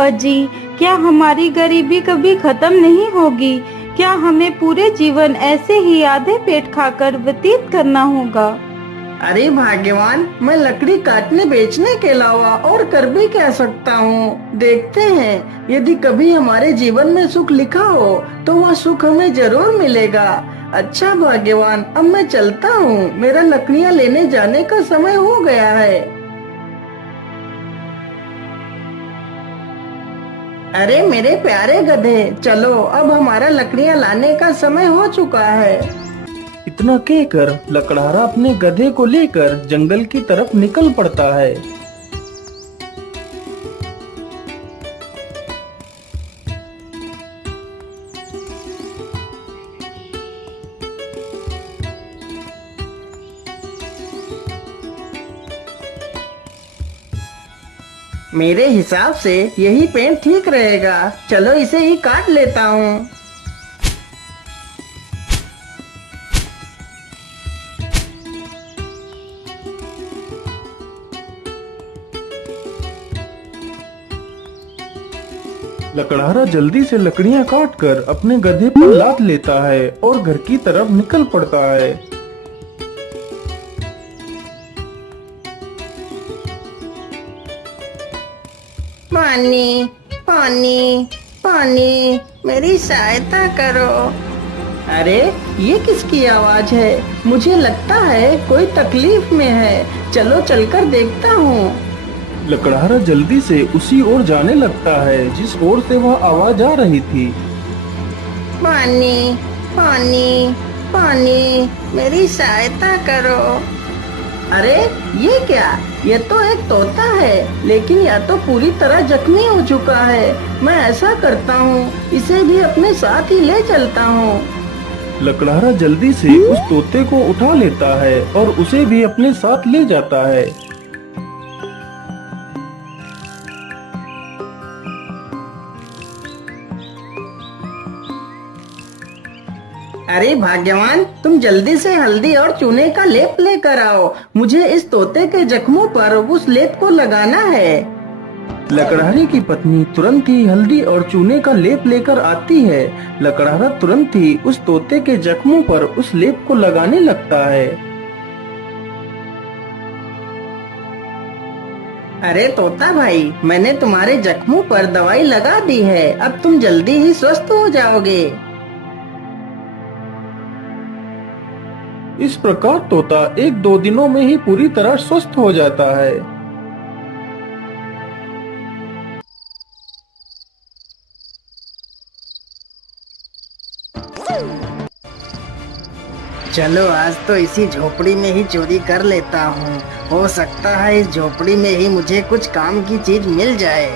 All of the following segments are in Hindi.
अजी, क्या हमारी गरीबी कभी खत्म नहीं होगी? क्या हमें पूरे जीवन ऐसे ही आधे पेट खाकर व्यतीत करना होगा? अरे भाग्यवान, मैं लकड़ी काटने बेचने के अलावा और कर भी क्या सकता हूँ। देखते हैं, यदि कभी हमारे जीवन में सुख लिखा हो तो वह सुख हमें जरूर मिलेगा। अच्छा भाग्यवान, अब मैं चलता हूँ, मेरा लकड़ियाँ लेने जाने का समय हो गया है। अरे मेरे प्यारे गधे, चलो, अब हमारा लकड़ियाँ लाने का समय हो चुका है। इतना कहकर लकड़हारा अपने गधे को लेकर जंगल की तरफ निकल पड़ता है। मेरे हिसाब से यही पेड़ ठीक रहेगा, चलो इसे ही काट लेता हूँ। लकड़हारा जल्दी से लकड़ियां काटकर अपने गधे पर लाद लेता है और घर की तरफ निकल पड़ता है। पानी, पानी, पानी, मेरी सहायता करो। अरे, ये किसकी आवाज है? मुझे लगता है कोई तकलीफ में है। चलो चलकर देखता हूँ। लकड़हारा जल्दी से उसी ओर जाने लगता है जिस ओर से वह आवाज आ रही थी। पानी, पानी, पानी, मेरी सहायता करो। अरे, ये क्या? ये तो एक तोता है, लेकिन यह तो पूरी तरह जख्मी हो चुका है। मैं ऐसा करता हूँ, इसे भी अपने साथ ही ले चलता हूँ। लकड़हारा जल्दी से उस तोते को उठा लेता है और उसे भी अपने साथ ले जाता है। अरे भाग्यवान, तुम जल्दी से हल्दी और चूने का लेप लेकर आओ। मुझे इस तोते के जख्मों पर उस लेप को लगाना है। लकड़हारे की पत्नी तुरंत ही हल्दी और चूने का लेप लेकर आती है। लकड़हारा तुरंत ही उस तोते के जख्मों पर उस लेप को लगाने लगता है। अरे तोता भाई, मैंने तुम्हारे जख्मों पर दवाई लगा दी है, अब तुम जल्दी ही स्वस्थ हो जाओगे। इस प्रकार तोता 1-2 दिनों में ही पूरी तरह स्वस्थ हो जाता है। चलो, आज तो इसी झोपड़ी में ही चोरी कर लेता हूँ। हो सकता है इस झोपड़ी में ही मुझे कुछ काम की चीज मिल जाए।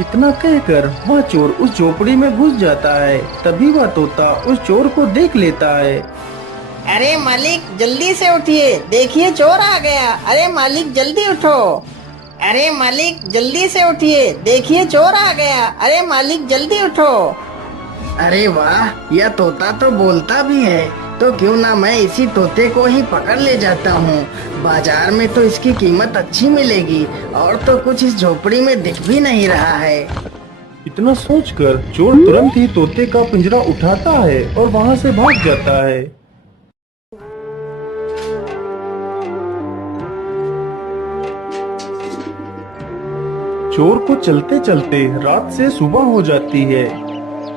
इतना कहकर वह चोर उस झोपड़ी में घुस जाता है। तभी वह तोता उस चोर को देख लेता है। अरे मालिक, जल्दी से उठिए, देखिए चोर आ गया। अरे मालिक, जल्दी उठो। अरे मालिक, जल्दी से उठिए, देखिए चोर आ गया। अरे मालिक, जल्दी उठो। अरे वाह, यह तोता तो बोलता भी है। तो क्यों ना मैं इसी तोते को ही पकड़ ले जाता हूँ। बाजार में तो इसकी कीमत अच्छी मिलेगी, और तो कुछ इस झोपड़ी में दिख भी नहीं रहा है। इतना सोचकर चोर तुरंत ही तोते का पिंजरा उठाता है और वहां से भाग जाता है। चोर को चलते चलते रात से सुबह हो जाती है।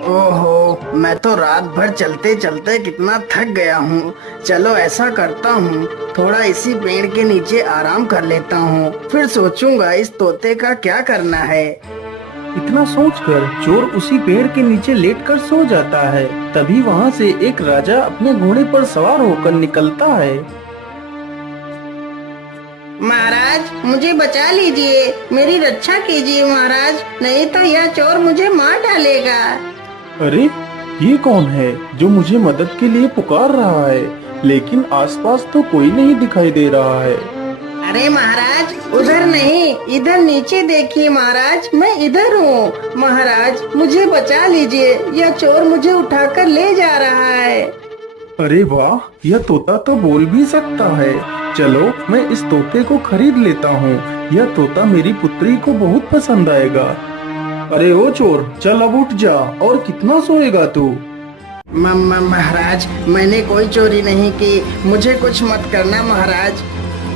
ओहो, मैं तो रात भर चलते चलते कितना थक गया हूँ। चलो ऐसा करता हूँ, थोड़ा इसी पेड़ के नीचे आराम कर लेता हूँ, फिर सोचूंगा इस तोते का क्या करना है। इतना सोचकर चोर उसी पेड़ के नीचे लेटकर सो जाता है। तभी वहां से एक राजा अपने घोड़े पर सवार होकर निकलता है। महाराज, मुझे बचा लीजिए, मेरी रक्षा कीजिए महाराज, नहीं तो यह चोर मुझे मार डालेगा। अरे, ये कौन है जो मुझे मदद के लिए पुकार रहा है? लेकिन आसपास तो कोई नहीं दिखाई दे रहा है। अरे महाराज, उधर नहीं, इधर नीचे देखिए महाराज, मैं इधर हूँ। महाराज, मुझे बचा लीजिए, यह चोर मुझे उठाकर ले जा रहा है। अरे वाह, यह तोता तो बोल भी सकता है। चलो, मैं इस तोते को खरीद लेता हूँ। यह तोता मेरी पुत्री को बहुत पसंद आएगा। अरे ओ चोर, चल अब उठ जा। और कितना सोएगा तू? महाराज, मैंने कोई चोरी नहीं की, मुझे कुछ मत करना महाराज।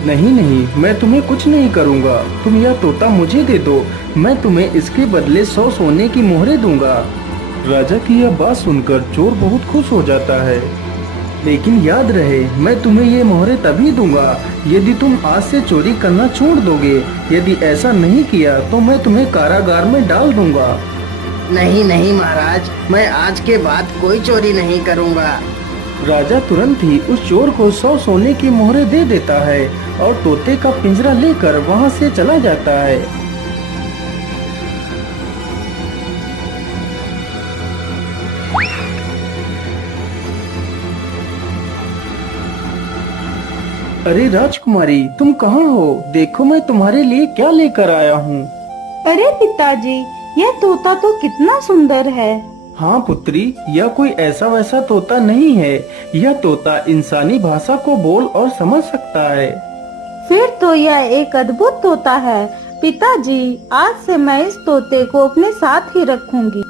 नहीं नहीं, मैं तुम्हें कुछ नहीं करूँगा। तुम यह तोता मुझे दे दो, मैं तुम्हें इसके बदले 100 सोने की मोहरें दूंगा। राजा की यह बात सुनकर चोर बहुत खुश हो जाता है। लेकिन याद रहे, मैं तुम्हें ये मोहरें तभी दूंगा यदि तुम आज से चोरी करना छोड़ दोगे। यदि ऐसा नहीं किया तो मैं तुम्हें कारागार में डाल दूंगा। नहीं नहीं महाराज, मैं आज के बाद कोई चोरी नहीं करूंगा। राजा तुरंत ही उस चोर को 100 सोने की मोहरें दे देता है और तोते का पिंजरा लेकर वहाँ से चला जाता है। अरे राजकुमारी, तुम कहाँ हो? देखो मैं तुम्हारे लिए क्या लेकर आया हूँ। अरे पिताजी, यह तोता तो कितना सुंदर है। हाँ पुत्री, यह कोई ऐसा वैसा तोता नहीं है। यह तोता इंसानी भाषा को बोल और समझ सकता है। फिर तो यह एक अद्भुत तोता है। पिताजी, आज से मैं इस तोते को अपने साथ ही रखूंगी।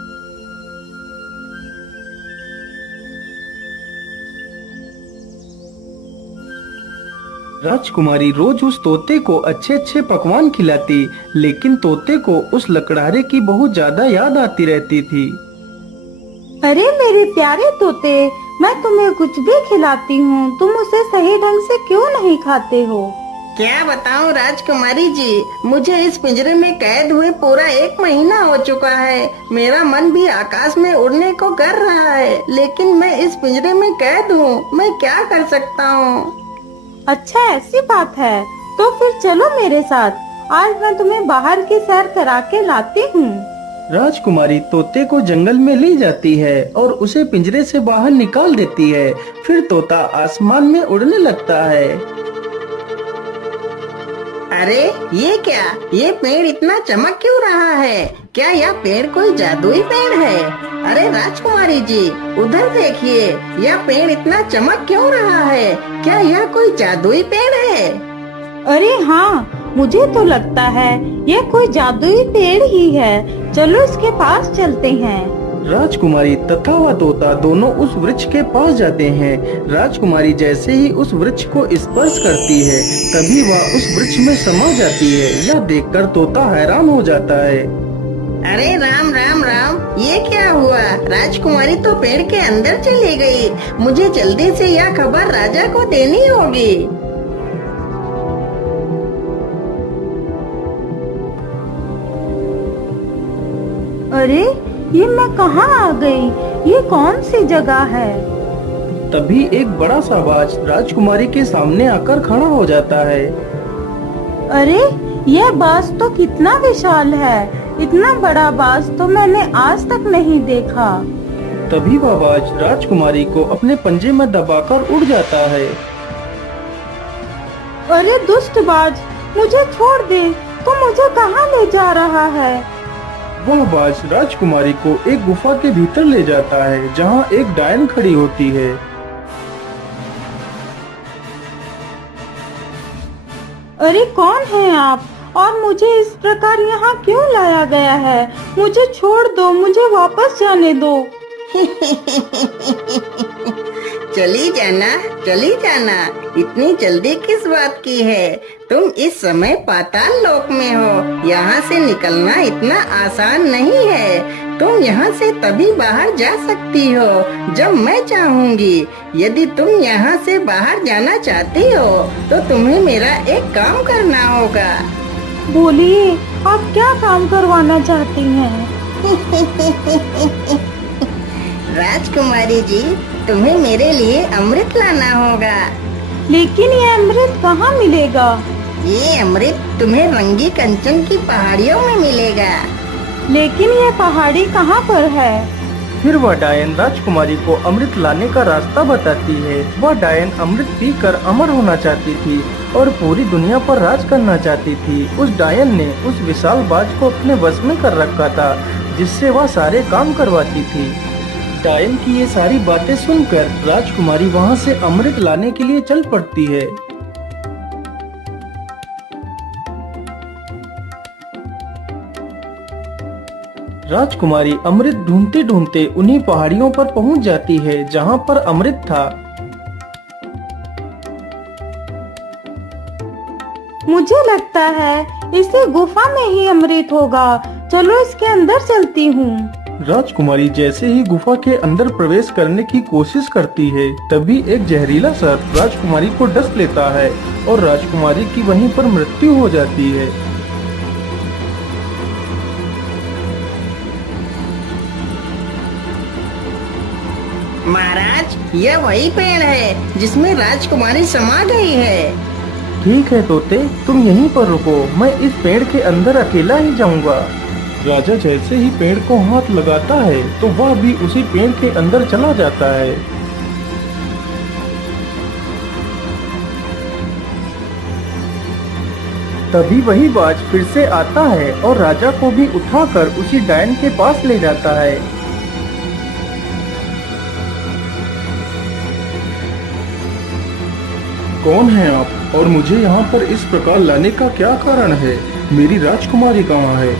राजकुमारी रोज उस तोते को अच्छे अच्छे पकवान खिलाती, लेकिन तोते को उस लकड़हारे की बहुत ज्यादा याद आती रहती थी। अरे मेरे प्यारे तोते, मैं तुम्हें कुछ भी खिलाती हूँ, तुम उसे सही ढंग से क्यों नहीं खाते हो? क्या बताऊं राजकुमारी जी, मुझे इस पिंजरे में कैद हुए पूरा 1 महीना हो चुका है। मेरा मन भी आकाश में उड़ने को कर रहा है, लेकिन मैं इस पिंजरे में कैद हूँ। मैं क्या कर सकता हूँ? अच्छा, ऐसी बात है तो फिर चलो मेरे साथ। आज मैं तुम्हें बाहर की सैर करा के लाती हूँ। राजकुमारी तोते को जंगल में ले जाती है और उसे पिंजरे से बाहर निकाल देती है। फिर तोता आसमान में उड़ने लगता है। अरे ये क्या, ये पेड़ इतना चमक क्यों रहा है? क्या यह पेड़ कोई जादुई पेड़ है? अरे राजकुमारी जी, उधर देखिए, यह पेड़ इतना चमक क्यों रहा है? क्या यह कोई जादुई पेड़ है? अरे हाँ, मुझे तो लगता है ये कोई जादुई पेड़ ही है। चलो इसके पास चलते हैं। राजकुमारी तथा वह तोता दोनों उस वृक्ष के पास जाते हैं। राजकुमारी जैसे ही उस वृक्ष को स्पर्श करती है, तभी वह उस वृक्ष में समा जाती है। यह देखकर तोता हैरान हो जाता है। अरे राम राम राम, ये क्या हुआ? राजकुमारी तो पेड़ के अंदर चली गई। मुझे जल्दी से यह खबर राजा को देनी होगी। अरे ये मैं कहाँ आ गई? ये कौन सी जगह है? तभी एक बड़ा सा बाज राजकुमारी के सामने आकर खड़ा हो जाता है। अरे यह बाज तो कितना विशाल है। इतना बड़ा बाज तो मैंने आज तक नहीं देखा। तभी वह बाज राजकुमारी को अपने पंजे में दबाकर उड़ जाता है। अरे दुष्ट बाज, मुझे छोड़ दे। तू मुझे कहाँ ले जा रहा है? वह बाज राजकुमारी को एक गुफा के भीतर ले जाता है, जहाँ एक डायन खड़ी होती है। अरे कौन है आप और मुझे इस प्रकार यहाँ क्यों लाया गया है? मुझे छोड़ दो, मुझे वापस जाने दो। चली जाना, चली जाना। इतनी जल्दी किस बात की है? तुम इस समय पाताल लोक में हो। यहाँ से निकलना इतना आसान नहीं है। तुम यहाँ से तभी बाहर जा सकती हो जब मैं चाहूँगी। यदि तुम यहाँ से बाहर जाना चाहती हो तो तुम्हें मेरा एक काम करना होगा। बोलिए, आप क्या काम करवाना चाहती हैं? राजकुमारी जी, तुम्हें मेरे लिए अमृत लाना होगा। लेकिन ये अमृत कहाँ मिलेगा? ये अमृत तुम्हें रंगी कंचन की पहाड़ियों में मिलेगा। लेकिन ये पहाड़ी कहाँ पर है? फिर वह डायन राजकुमारी को अमृत लाने का रास्ता बताती है। वह डायन अमृत पीकर अमर होना चाहती थी और पूरी दुनिया पर राज करना चाहती थी। उस डायन ने उस विशाल बाज को अपने वश में कर रखा था, जिससे वह सारे काम करवाती थी। डायन की ये सारी बातें सुनकर राजकुमारी वहाँ से अमृत लाने के लिए चल पड़ती है। राजकुमारी अमृत ढूंढते ढूंढते उन्हीं पहाड़ियों पर पहुंच जाती है जहां पर अमृत था। मुझे लगता है इसी गुफा में ही अमृत होगा। चलो इसके अंदर चलती हूँ। राजकुमारी जैसे ही गुफा के अंदर प्रवेश करने की कोशिश करती है, तभी एक जहरीला सर्प राजकुमारी को डस लेता है और राजकुमारी की वहीं पर मृत्यु हो जाती है। महाराज, यह वही पेड़ है जिसमें राजकुमारी समा गई है। ठीक है तोते, तुम यहीं पर रुको, मैं इस पेड़ के अंदर अकेला ही जाऊंगा। राजा जैसे ही पेड़ को हाथ लगाता है तो वह भी उसी पेड़ के अंदर चला जाता है। तभी वही बाज फिर से आता है और राजा को भी उठाकर उसी डायन के पास ले जाता है। कौन है आप और मुझे यहाँ पर इस प्रकार लाने का क्या कारण है? मेरी राजकुमारी कहाँ है?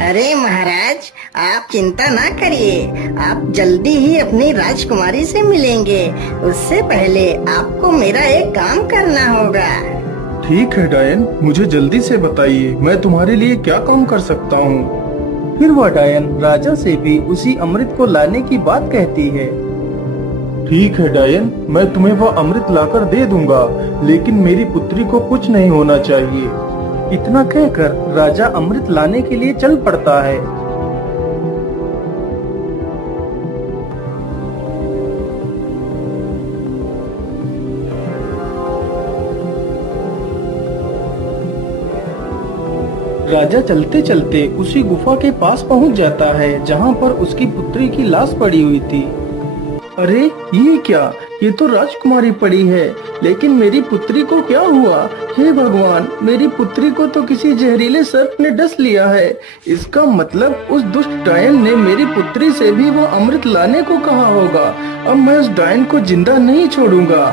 अरे महाराज, आप चिंता ना करिए, आप जल्दी ही अपनी राजकुमारी से मिलेंगे। उससे पहले आपको मेरा एक काम करना होगा। ठीक है डायन, मुझे जल्दी से बताइए, मैं तुम्हारे लिए क्या काम कर सकता हूँ। फिर वह डायन राजा से भी उसी अमृत को लाने की बात कहती है। ठीक है डायन, मैं तुम्हें वह अमृत लाकर दे दूंगा, लेकिन मेरी पुत्री को कुछ नहीं होना चाहिए। इतना कहकर राजा अमृत लाने के लिए चल पड़ता है। राजा चलते चलते उसी गुफा के पास पहुंच जाता है जहां पर उसकी पुत्री की लाश पड़ी हुई थी। अरे ये क्या, ये तो राजकुमारी पड़ी है, लेकिन मेरी पुत्री को क्या हुआ? हे भगवान, मेरी पुत्री को तो किसी जहरीले सर्प ने डस लिया है। इसका मतलब उस दुष्ट डायन ने मेरी पुत्री से भी वो अमृत लाने को कहा होगा। अब मैं उस डायन को जिंदा नहीं छोड़ूंगा।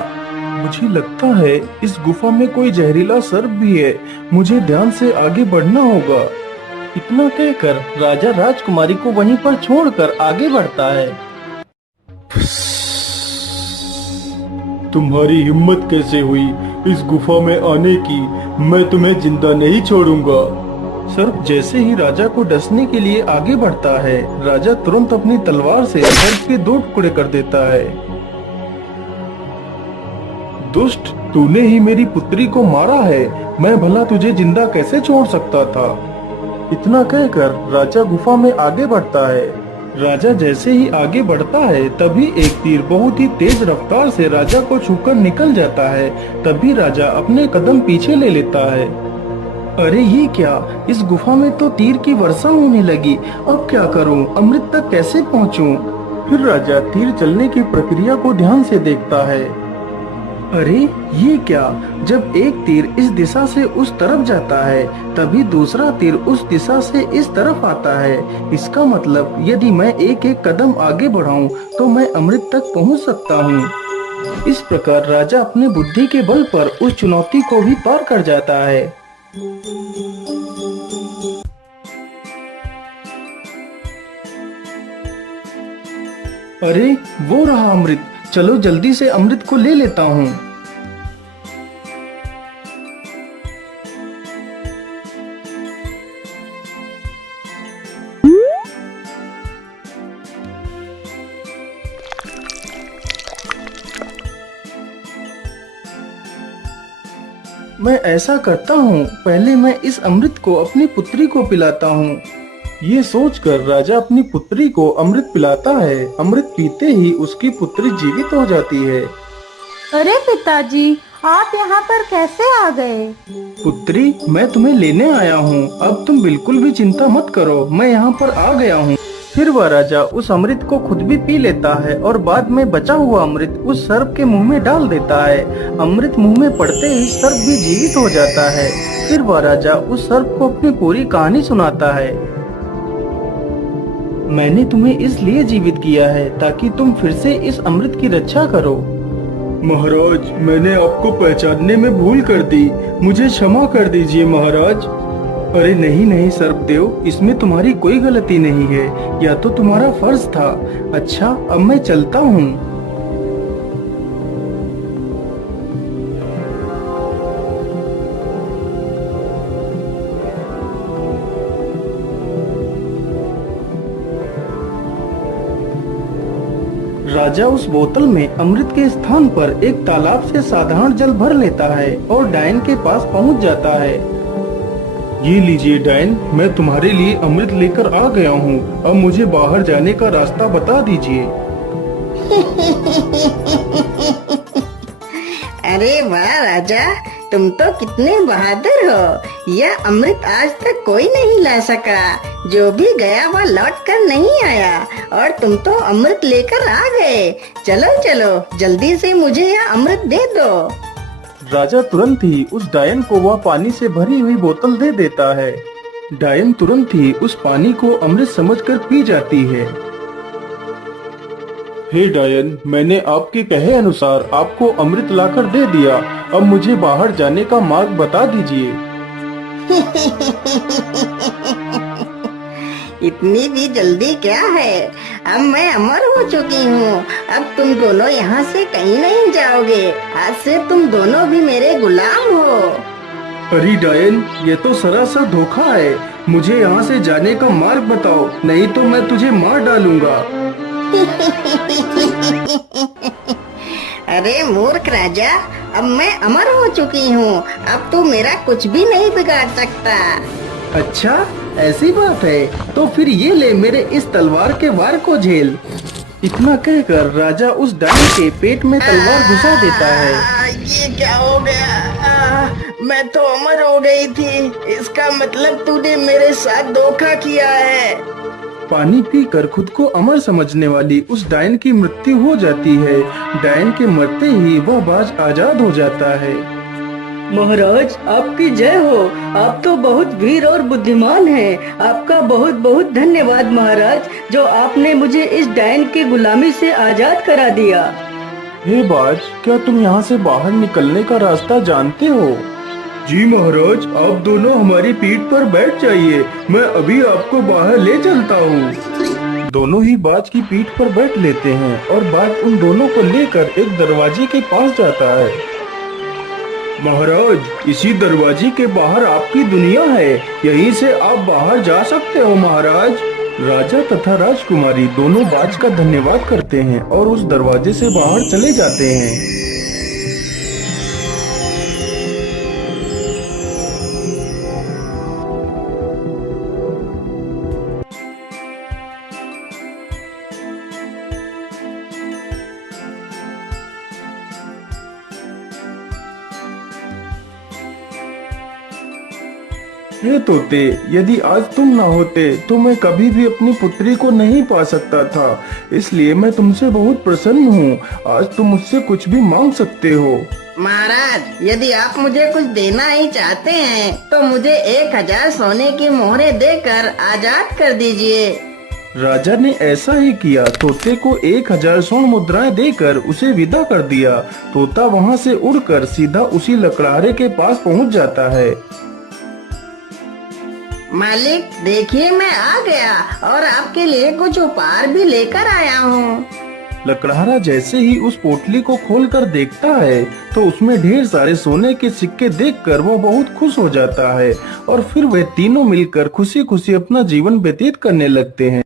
मुझे लगता है इस गुफा में कोई जहरीला सर्प भी है, मुझे ध्यान से आगे बढ़ना होगा। इतना कहकर राजा राजकुमारी को वहीं पर छोड़कर आगे बढ़ता है। तुम्हारी हिम्मत कैसे हुई इस गुफा में आने की? मैं तुम्हें जिंदा नहीं छोड़ूंगा। सर्प जैसे ही राजा को डसने के लिए आगे बढ़ता है, राजा तुरंत अपनी तलवार से सर्प के 2 टुकड़े कर देता है। दुष्ट, तूने ही मेरी पुत्री को मारा है, मैं भला तुझे जिंदा कैसे छोड़ सकता था? इतना कहकर राजा गुफा में आगे बढ़ता है। राजा जैसे ही आगे बढ़ता है, तभी एक तीर बहुत ही तेज रफ्तार से राजा को छूकर निकल जाता है। तभी राजा अपने कदम पीछे ले लेता है। अरे ये क्या, इस गुफा में तो तीर की वर्षा होने लगी। अब क्या करूं, अमृत तक कैसे पहुंचूं? फिर राजा तीर चलने की प्रक्रिया को ध्यान से देखता है। अरे ये क्या, जब एक तीर इस दिशा से उस तरफ जाता है, तभी दूसरा तीर उस दिशा से इस तरफ आता है। इसका मतलब यदि मैं एक एक कदम आगे बढ़ाऊं तो मैं अमृत तक पहुंच सकता हूं। इस प्रकार राजा अपने बुद्धि के बल पर उस चुनौती को भी पार कर जाता है। अरे वो रहा अमृत, चलो जल्दी से अमृत को ले लेता हूँ। मैं ऐसा करता हूँ, पहले मैं इस अमृत को अपनी पुत्री को पिलाता हूँ। ये सोचकर राजा अपनी पुत्री को अमृत पिलाता है। अमृत पीते ही उसकी पुत्री जीवित हो जाती है। अरे पिताजी, आप यहाँ पर कैसे आ गए? पुत्री, मैं तुम्हें लेने आया हूँ, अब तुम बिल्कुल भी चिंता मत करो, मैं यहाँ पर आ गया हूँ। फिर वह राजा उस अमृत को खुद भी पी लेता है और बाद में बचा हुआ अमृत उस सर्प के मुंह में डाल देता है। अमृत मुंह में पड़ते ही सर्प भी जीवित हो जाता है। फिर वह राजा उस सर्प को अपनी पूरी कहानी सुनाता है। मैंने तुम्हें इसलिए जीवित किया है ताकि तुम फिर से इस अमृत की रक्षा करो। महाराज, मैंने आपको पहचानने में भूल कर दी, मुझे क्षमा कर दीजिए महाराज। अरे नहीं नहीं सर्पदेव, इसमें तुम्हारी कोई गलती नहीं है, यह तो तुम्हारा फर्ज था। अच्छा अब मैं चलता हूँ। राजा उस बोतल में अमृत के स्थान पर एक तालाब से साधारण जल भर लेता है और डायन के पास पहुंच जाता है। ये लीजिए डायन, मैं तुम्हारे लिए अमृत लेकर आ गया हूँ। अब मुझे बाहर जाने का रास्ता बता दीजिए। अरे वाह राजा, तुम तो कितने बहादुर हो। यह अमृत आज तक कोई नहीं ला सका। जो भी गया वह लौट कर नहीं आया और तुम तो अमृत लेकर आ गए। चलो चलो जल्दी से मुझे यह अमृत दे दो। राजा तुरंत ही उस डायन को वह पानी से भरी हुई बोतल दे देता है। डायन तुरंत ही उस पानी को अमृत समझकर पी जाती है। हे डायन, मैंने आपके कहे अनुसार आपको अमृत लाकर दे दिया। अब मुझे बाहर जाने का मार्ग बता दीजिए। इतनी भी जल्दी क्या है? अब मैं अमर हो चुकी हूँ। अब तुम दोनों यहाँ से कहीं नहीं जाओगे। आज से तुम दोनों भी मेरे गुलाम हो। अरे डायन, ये तो सरासर धोखा है। मुझे यहाँ से जाने का मार्ग बताओ, नहीं तो मैं तुझे मार डालूंगा। अरे मूर्ख राजा, अब मैं अमर हो चुकी हूँ। अब तू मेरा कुछ भी नहीं बिगाड़ सकता। अच्छा ऐसी बात है, तो फिर ये ले मेरे इस तलवार के वार को झेल। इतना कहकर राजा उस डायन के पेट में तलवार घुसा देता है। ये क्या हो गया? मैं तो अमर हो गई थी। इसका मतलब तूने मेरे साथ धोखा किया है। पानी पीकर खुद को अमर समझने वाली उस डायन की मृत्यु हो जाती है। डायन के मरते ही वह बाज आजाद हो जाता है। महाराज आपकी जय हो। आप तो बहुत वीर और बुद्धिमान हैं। आपका बहुत बहुत धन्यवाद महाराज, जो आपने मुझे इस डायन की गुलामी से आजाद करा दिया। हे बाज, क्या तुम यहाँ से बाहर निकलने का रास्ता जानते हो? जी महाराज, आप दोनों हमारी पीठ पर बैठ जाइए, मैं अभी आपको बाहर ले चलता हूँ। दोनों ही बाज की पीठ पर बैठ लेते हैं और बाज उन दोनों को लेकर एक दरवाजे के पास जाता है। महाराज, इसी दरवाजे के बाहर आपकी दुनिया है, यहीं से आप बाहर जा सकते हो महाराज। राजा तथा राजकुमारी दोनों बाज का धन्यवाद करते हैं और उस दरवाजे से बाहर चले जाते हैं। हे तोते, यदि आज तुम ना होते तो मैं कभी भी अपनी पुत्री को नहीं पा सकता था, इसलिए मैं तुमसे बहुत प्रसन्न हूँ। आज तुम मुझसे कुछ भी मांग सकते हो। महाराज, यदि आप मुझे कुछ देना ही चाहते हैं तो मुझे 1000 सोने की मोहरें देकर आजाद कर दीजिए। राजा ने ऐसा ही किया। तोते को 1000 स्वर्ण मुद्राएं देकर उसे विदा कर दिया। तोता वहाँ से उड़कर सीधा उसी लकड़हारे के पास पहुँच जाता है। मालिक देखिए, मैं आ गया और आपके लिए कुछ उपहार भी लेकर आया हूँ। लकड़हारा जैसे ही उस पोटली को खोलकर देखता है तो उसमें ढेर सारे सोने के सिक्के देखकर वो बहुत खुश हो जाता है और फिर वे तीनों मिलकर खुशी खुशी अपना जीवन व्यतीत करने लगते हैं।